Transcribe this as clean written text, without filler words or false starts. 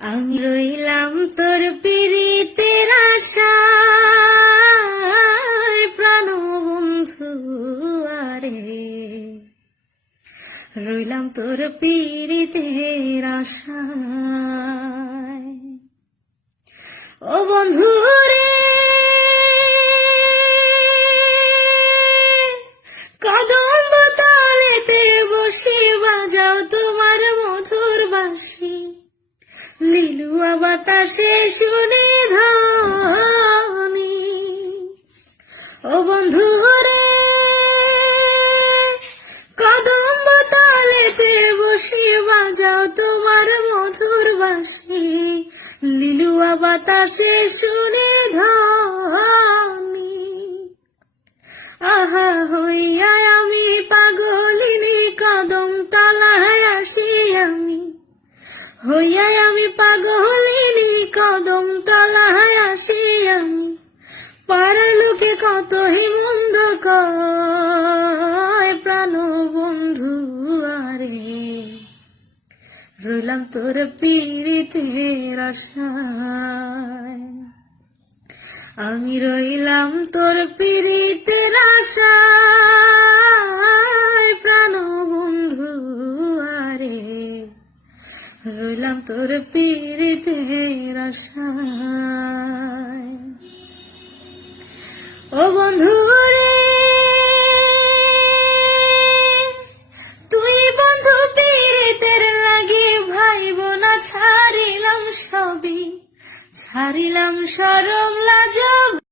আমি রইলাম তোর পীড়িতের আশায়, প্রাণ বন্ধু আরে রইলাম তোর পীড়িতের আশায়। ও বন্ধু রে, কদম তলেতে বসে বাজাও তোমার মধুর বাঁশি, লিলুয়া বাতাসে শুনে ধ্বনি। ও বন্ধু রে, কদম তলেতে বসে বাজাও তোমার মধুর বাঁশি, লিলুয়া বাতাসে শুনে ধ্বনি। আহা হইয়া আমি পাগলিনী, কদম তলায় আসি আমি, হইয়া আমি পাগলিনী, কদম তলায় আসি আমি। পাড়ার লোকে কতই মন্দ কয়, প্রাণ বন্ধু আরে রইলাম তোর পীড়িতের আশায়। আমি রইলাম তোর পীড়িতের আশায়, প্রাণ বন্ধু আরে রইলাম তোর পীড়িতের আশায়। ও বন্ধু রে,